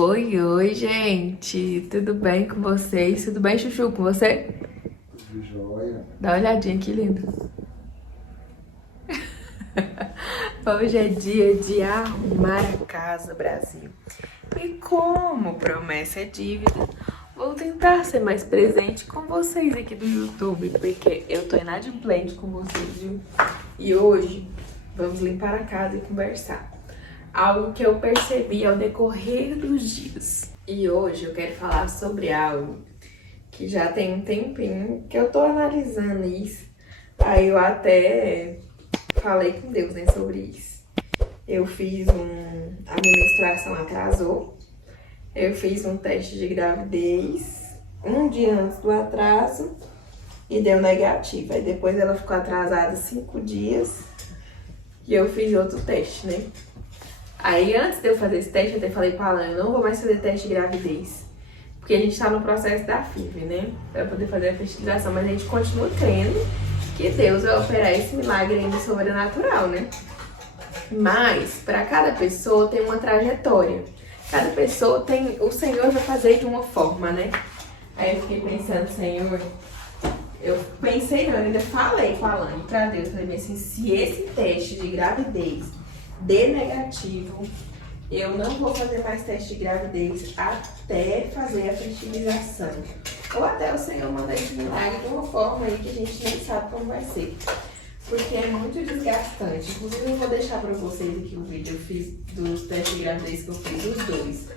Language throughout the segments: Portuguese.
Oi, oi, gente! Tudo bem com vocês? Tudo bem, Chuchu, com você? Tudo jóia. Dá uma olhadinha aqui, lindo. Hoje é dia de arrumar a casa, Brasil. E como promessa é dívida, vou tentar ser mais presente com vocês aqui do YouTube, porque eu tô inadimplente com vocês, viu? E hoje vamos limpar a casa e conversar. Algo que eu percebi ao decorrer dos dias. E hoje eu quero falar sobre algo que já tem um tempinho que eu tô analisando isso. Aí eu até falei com Deus, né, sobre isso. Eu fiz a minha menstruação atrasou. Eu fiz um teste de gravidez um dia antes do atraso e deu negativo. Aí depois ela ficou atrasada 5 dias e eu fiz outro teste, né? Aí antes de eu fazer esse teste, eu até falei pra Alan, eu não vou mais fazer teste de gravidez. Porque a gente tá no processo da FIV, né? Pra poder fazer a fertilização. Mas a gente continua crendo que Deus vai operar esse milagre ainda sobrenatural, né? Mas, pra cada pessoa tem uma trajetória. Cada pessoa tem... O Senhor vai fazer de uma forma, né? Aí eu fiquei pensando, Senhor... Eu pensei, não, eu ainda falei com a Alan pra Deus. Falei assim, se esse teste de gravidez de negativo, eu não vou fazer mais teste de gravidez até fazer a fertilização. Ou até o Senhor mandar esse milagre de uma forma aí que a gente nem sabe como vai ser. Porque é muito desgastante. Inclusive eu vou deixar pra vocês aqui o vídeo que eu fiz dos testes de gravidez que eu fiz, os dois.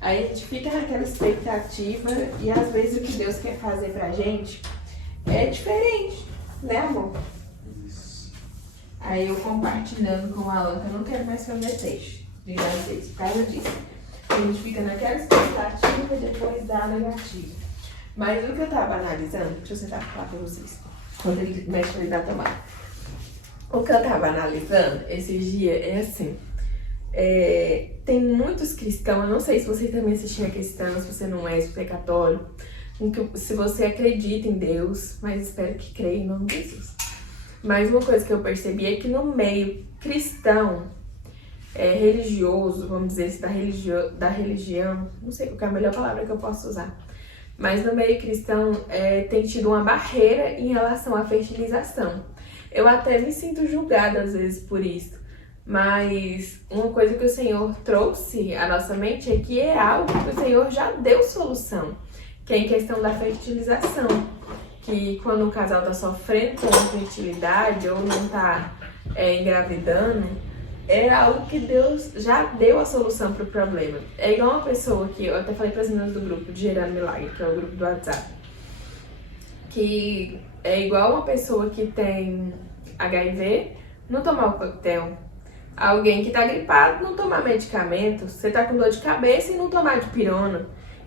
Aí a gente fica naquela expectativa e às vezes o que Deus quer fazer pra gente é diferente, né, amor? Aí eu compartilhando com a Alan que eu não quero mais fazer teste de gravidez por causa disso. A gente fica naquela expectativa e depois dá negativo. Mas o que eu tava analisando, deixa eu sentar pra falar pra vocês, quando ele mexe ali na tomada. O que eu tava analisando esses dias é assim, tem muitos cristãos, eu não sei se você também assistiu a questão, se você não é, se você é católico, se você acredita em Deus, mas espero que creia em nome de Jesus. Mas uma coisa que eu percebi é que no meio cristão, religioso, vamos dizer assim, da religião, não sei qual é a melhor palavra que eu posso usar, mas no meio cristão tem tido uma barreira em relação à fertilização. Eu até me sinto julgada às vezes por isso, mas uma coisa que o Senhor trouxe à nossa mente é que é algo que o Senhor já deu solução, que é em questão da fertilização. Que quando o casal tá sofrendo com infertilidade ou não tá engravidando, é algo que Deus já deu a solução pro problema. É igual uma pessoa que, eu até falei pras meninas do grupo de Gerando Milagre, que é o grupo do WhatsApp, que é igual uma pessoa que tem HIV não tomar o coquetel, alguém que tá gripado não tomar medicamento, você tá com dor de cabeça e não tomar dipirona.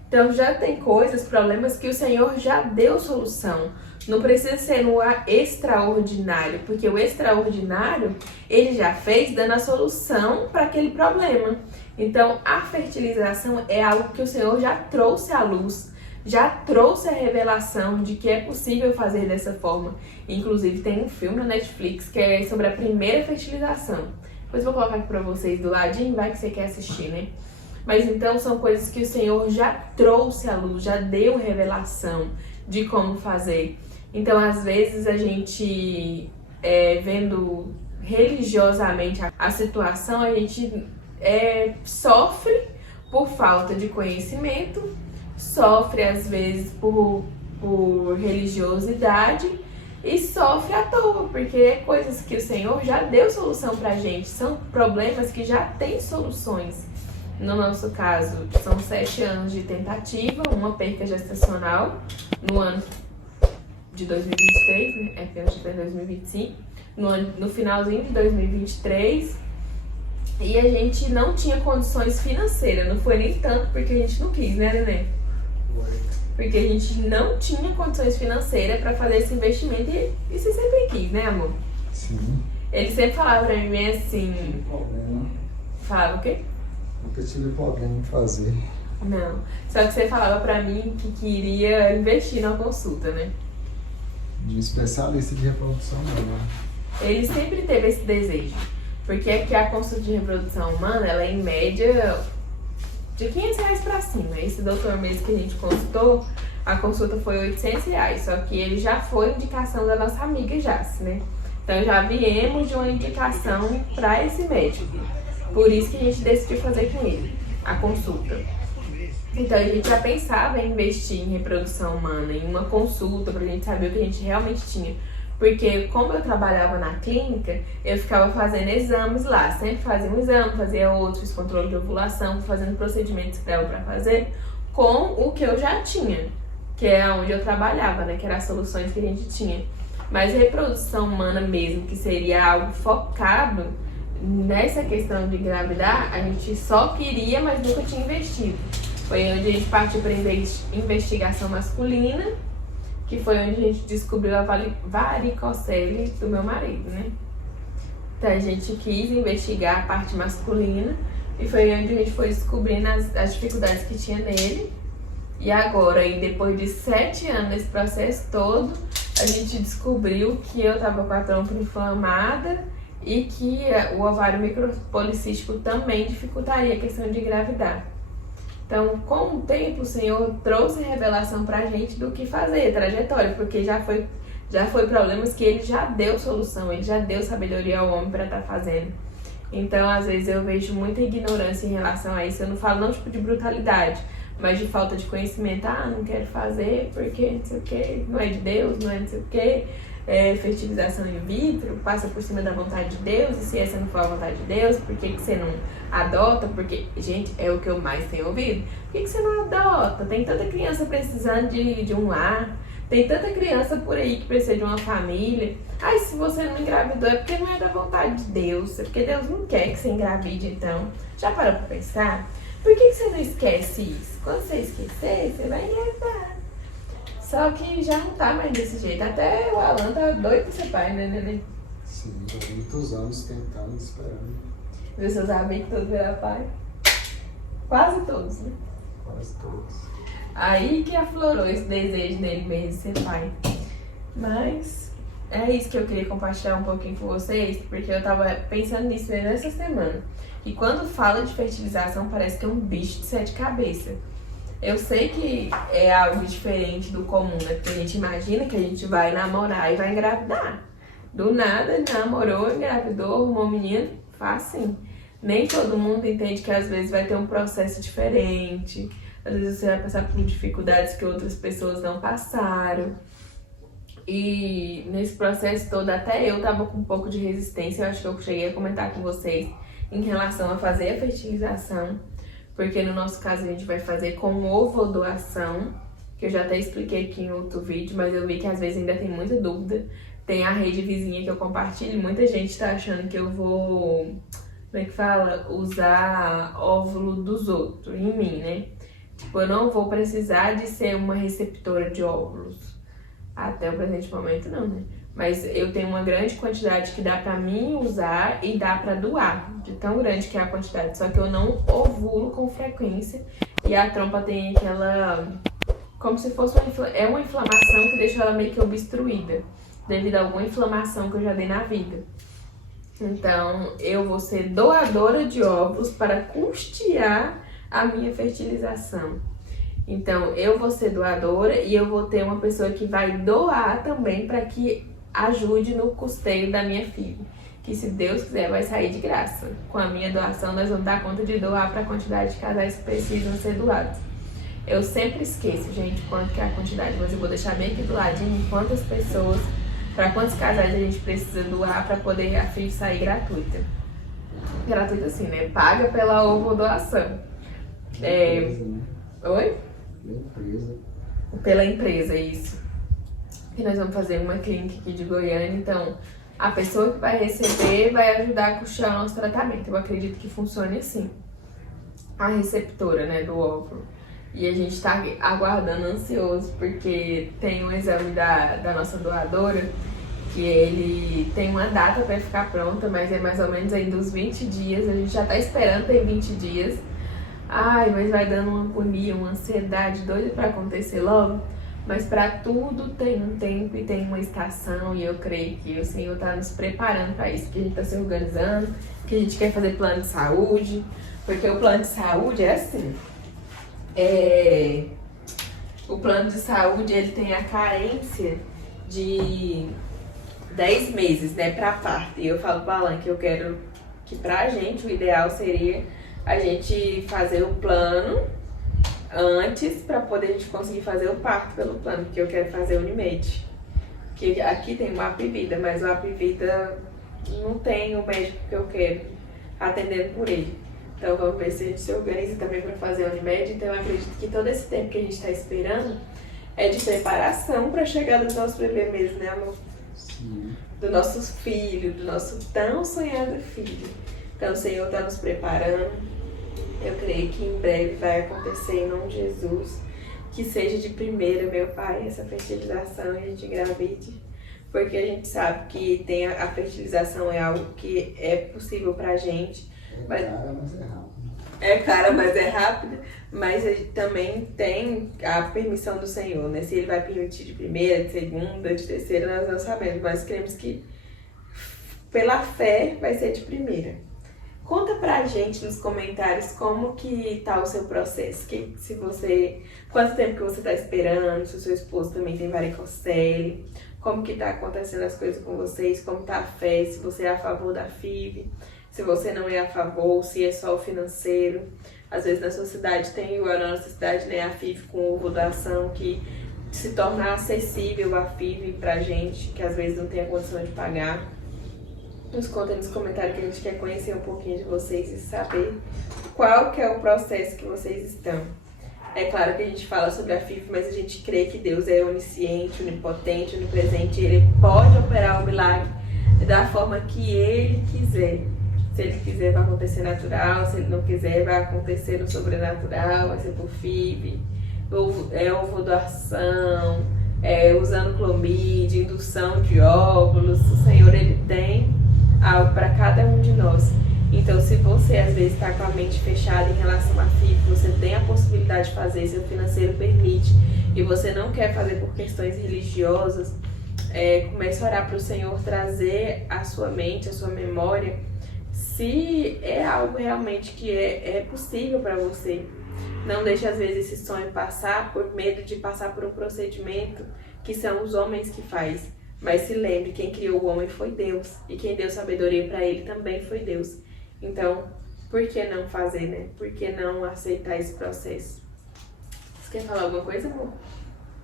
Então já tem coisas, problemas que o Senhor já deu solução. Não precisa ser no extraordinário, porque o extraordinário ele já fez dando a solução para aquele problema. Então a fertilização é algo que o Senhor já trouxe à luz, já trouxe a revelação de que é possível fazer dessa forma. Inclusive tem um filme na Netflix que é sobre a primeira fertilização. Depois eu vou colocar aqui para vocês do ladinho, vai que você quer assistir, né? Mas então são coisas que o Senhor já trouxe à luz, já deu revelação de como fazer. Então, às vezes, a gente, vendo religiosamente a situação, a gente sofre por falta de conhecimento, sofre, às vezes, por religiosidade e sofre à toa, porque é coisas que o Senhor já deu solução pra gente, são problemas que já têm soluções. No nosso caso, são 7 anos de tentativa, uma perca gestacional no ano de 2023, né? Porque a gente está em 2025, no finalzinho de 2023, e a gente não tinha condições financeiras, não foi nem tanto porque a gente não quis, né, Nenê? Porque a gente não tinha condições financeiras para fazer esse investimento e você sempre quis, né, amor? Sim. Ele sempre falava pra mim assim... Falava o quê? Nunca tive problema em fazer. Não, só que você falava pra mim que queria investir na consulta, né? De um especialista de reprodução humana. Ele sempre teve esse desejo, porque a consulta de reprodução humana, ela é em média de R$500 pra cima. Esse doutor mesmo que a gente consultou, a consulta foi R$800, só que ele já foi indicação da nossa amiga Jace, né? Então já viemos de uma indicação para esse médico. Por isso que a gente decidiu fazer com ele a consulta. Então a gente já pensava em investir em reprodução humana, em uma consulta pra gente saber o que a gente realmente tinha. Porque como eu trabalhava na clínica, eu ficava fazendo exames lá. Sempre fazia um exame, fazia outro, fiz controle de ovulação, fazendo procedimentos que dava pra fazer com o que eu já tinha, que é onde eu trabalhava, né? Que eram as soluções que a gente tinha. Mas reprodução humana mesmo, que seria algo focado nessa questão de engravidar, a gente só queria, mas nunca tinha investido. Foi onde a gente partiu para investigação masculina, que foi onde a gente descobriu a varicocele do meu marido, né? Então a gente quis investigar a parte masculina e foi onde a gente foi descobrindo as dificuldades que tinha nele. E agora, aí, depois de 7 anos desse processo todo, a gente descobriu que eu tava com a trompa inflamada e que o ovário micropolicístico também dificultaria a questão de engravidar. Então, com o tempo, o Senhor trouxe revelação pra gente do que fazer, trajetória, porque já foi problemas que Ele já deu solução, Ele já deu sabedoria ao homem para estar fazendo. Então, às vezes, eu vejo muita ignorância em relação a isso. Eu não falo não tipo de brutalidade, mas de falta de conhecimento. Ah, não quero fazer porque não sei o que, não é de Deus, não é não sei o que. Fertilização in vitro, passa por cima da vontade de Deus, e se essa não for a vontade de Deus, por que você não adota? Porque, gente, é o que eu mais tenho ouvido. Por que você não adota? Tem tanta criança precisando de um lar, tem tanta criança por aí que precisa de uma família. Ai, se você não engravidou é porque não é da vontade de Deus, é porque Deus não quer que você engravide, então. Já parou pra pensar? Por que você não esquece isso? Quando você esquecer, você vai engravidar. Só que já não tá mais desse jeito. Até o Alan tá doido pra ser pai, né, Nenê? Sim, há muitos anos tentando, esperando. Viu seus amigos todos virar pai? Quase todos, né? Quase todos. Aí que aflorou esse desejo nele mesmo de ser pai. Mas é isso que eu queria compartilhar um pouquinho com vocês, porque eu tava pensando nisso nessa semana. E quando fala de fertilização, parece que é um bicho de 7 cabeças. Eu sei que é algo diferente do comum, né? Porque a gente imagina que a gente vai namorar e vai engravidar. Do nada, namorou, engravidou, arrumou um menino, faz assim. Nem todo mundo entende que às vezes vai ter um processo diferente. Às vezes você vai passar por dificuldades que outras pessoas não passaram. E nesse processo todo, até eu tava com um pouco de resistência. Eu acho que eu cheguei a comentar com vocês em relação a fazer a fertilização. Porque no nosso caso a gente vai fazer com ovodoação, que eu já até expliquei aqui em outro vídeo, mas eu vi que às vezes ainda tem muita dúvida. Tem a rede vizinha que eu compartilho, muita gente tá achando que eu vou, como é que fala? Usar óvulo dos outros em mim, né? Tipo, eu não vou precisar de ser uma receptora de óvulos. Até o presente momento não, né? Mas eu tenho uma grande quantidade que dá pra mim usar e dá pra doar, de tão grande que é a quantidade. Só que eu não ovulo com frequência e a trompa tem aquela, como se fosse uma inflamação que deixa ela meio que obstruída, devido a alguma inflamação que eu já dei na vida. Então, eu vou ser doadora de óvulos para custear a minha fertilização. Então, eu vou ser doadora e eu vou ter uma pessoa que vai doar também para que ajude no custeio da minha filha. Que se Deus quiser vai sair de graça. Com a minha doação nós vamos dar conta de doar para a quantidade de casais que precisam ser doados. Eu sempre esqueço, gente, quanto que é a quantidade, mas eu vou deixar bem aqui do ladinho quantas pessoas, para quantos casais a gente precisa doar para poder a filha sair gratuita. Gratuita assim, né? Paga pela ovodoação. Oi? Empresa. Pela empresa, isso. E nós vamos fazer uma clínica aqui de Goiânia, então a pessoa que vai receber vai ajudar a custear o nosso tratamento. Eu acredito que funcione assim. A receptora, né, do óvulo. E a gente tá aguardando ansioso, porque tem um exame da nossa doadora, que ele tem uma data para ficar pronta, mas é mais ou menos ainda uns 20 dias. A gente já tá esperando, tem 20 dias. Ai, mas vai dando uma agonia, uma ansiedade doida pra acontecer logo. Mas pra tudo tem um tempo e tem uma estação, e eu creio que o Senhor tá nos preparando pra isso, que a gente tá se organizando, que a gente quer fazer plano de saúde, porque o plano de saúde é assim, o plano de saúde ele tem a carência de 10 meses, né, para parto. E eu falo para Alan que eu quero que pra gente o ideal seria a gente fazer o plano antes para poder a gente conseguir fazer o parto pelo plano, porque eu quero fazer o Unimed. Que aqui tem o Apvida, mas o Apvida não tem o médico que eu quero atendendo por ele. Então vamos ver se a gente se organiza também para fazer a Unimed. Então eu acredito que todo esse tempo que a gente está esperando é de preparação para a chegada do nosso bebê mesmo, né, amor? Sim. Do nosso filho, do nosso tão sonhado filho. Então o Senhor está nos preparando. Eu creio que em breve vai acontecer em nome de Jesus. Que seja de primeira, meu Pai, essa fertilização e a gente engravide. Porque a gente sabe que tem a fertilização é algo que é possível pra gente. É cara, mas é rápido. É cara, mas é rápida. Mas a gente também tem a permissão do Senhor, né? Se Ele vai permitir de primeira, de segunda, de terceira, nós não sabemos. Mas cremos que pela fé vai ser de primeira. Conta pra gente nos comentários como que tá o seu processo. Quanto tempo que você tá esperando, se o seu esposo também tem varicocele, como que tá acontecendo as coisas com vocês, como tá a fé, se você é a favor da FIV, se você não é a favor, se é só o financeiro. Às vezes na sua cidade tem, igual na nossa cidade, né, a FIV com ovo doação, que se torna acessível a FIV pra gente, que às vezes não tem a condição de pagar. Nos conta nos comentários que a gente quer conhecer um pouquinho de vocês e saber qual que é o processo que vocês estão. É claro que a gente fala sobre a FIV, mas a gente crê que Deus é onisciente, onipotente, onipresente, Ele pode operar o milagre da forma que Ele quiser. Se Ele quiser vai acontecer natural, se Ele não quiser vai acontecer no sobrenatural, vai ser por FIV, ovo doação, usando clomídia, indução de óvulos. O Senhor Ele tem algo para cada um de nós. Então, se você às vezes está com a mente fechada em relação à FIV, você tem a possibilidade de fazer, seu financeiro permite, e você não quer fazer por questões religiosas, comece a orar para o Senhor trazer à sua mente, à sua memória, se é algo realmente que é possível para você. Não deixe às vezes esse sonho passar por medo de passar por um procedimento que são os homens que fazem. Mas se lembre, quem criou o homem foi Deus. E quem deu sabedoria para ele também foi Deus. Então, por que não fazer, né? Por que não aceitar esse processo? Você quer falar alguma coisa, amor?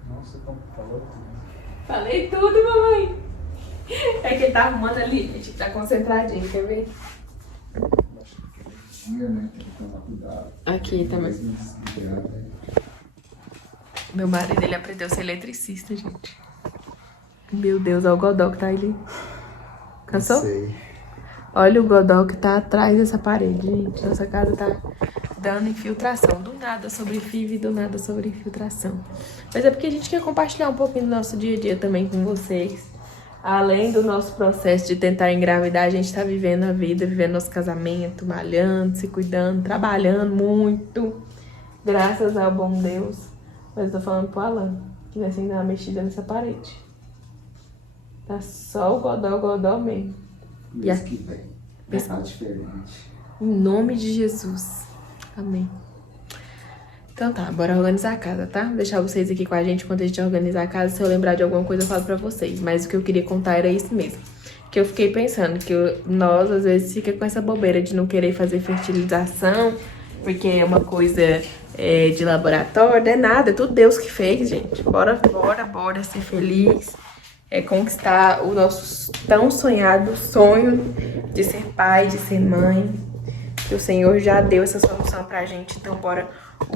Nossa, como falou tudo. Falei tudo, mamãe. É que ele tá arrumando ali, a gente tá concentradinho, quer ver? Acho que dia, né? Tem que tomar cuidado. Aqui também. Meu marido, ele aprendeu a ser eletricista, gente. Meu Deus, olha o Godó que tá ali. Cansou? Sei. Olha o Godó que tá atrás dessa parede, gente. Nossa casa tá dando infiltração. Do nada sobre FIV, do nada sobre infiltração. Mas é porque a gente quer compartilhar um pouquinho do nosso dia a dia também com vocês. Além do nosso processo de tentar engravidar, a gente tá vivendo a vida, vivendo nosso casamento, malhando, se cuidando, trabalhando muito. Graças ao bom Deus. Mas eu tô falando pro Alan que vai ser dar uma mexida nessa parede. Tá só o Godó mesmo. Mês que vem. Vai estar diferente. Em nome de Jesus. Amém. Então tá, bora organizar a casa, tá? Vou deixar vocês aqui com a gente enquanto a gente organizar a casa. Se eu lembrar de alguma coisa, eu falo pra vocês. Mas o que eu queria contar era isso mesmo. Que eu fiquei pensando que nós, às vezes, fica com essa bobeira de não querer fazer fertilização, porque é uma coisa de laboratório, não é nada. É tudo Deus que fez, gente. Bora ser feliz. Conquistar o nosso tão sonhado sonho de ser pai, de ser mãe. Que o Senhor já deu essa solução pra gente, então bora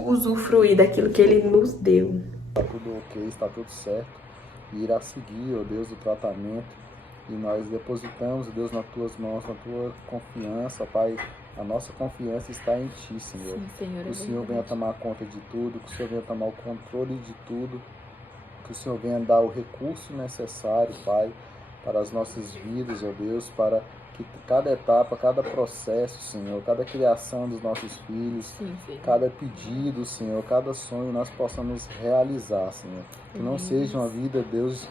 usufruir daquilo que Ele nos deu. Está tudo ok, está tudo certo, e irá seguir, ó Deus, o tratamento, e nós depositamos, Deus, nas Tuas mãos, na Tua confiança, Pai. A nossa confiança está em Ti, Senhor. Sim, Senhor, que o Senhor venha tomar conta de tudo, que o Senhor venha tomar o controle de tudo, que o Senhor venha dar o recurso necessário, Pai, para as nossas vidas, ó Deus, para que cada etapa, cada processo, Senhor, cada criação dos nossos filhos, sim. cada pedido, Senhor, cada sonho nós possamos realizar, Senhor. Que não seja uma vida, Deus,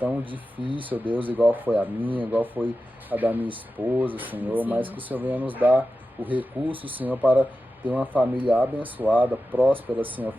tão difícil, Deus, igual foi a minha, igual foi a da minha esposa, Senhor, Sim. mas que o Senhor venha nos dar o recurso, Senhor, para ter uma família abençoada, próspera, Senhor.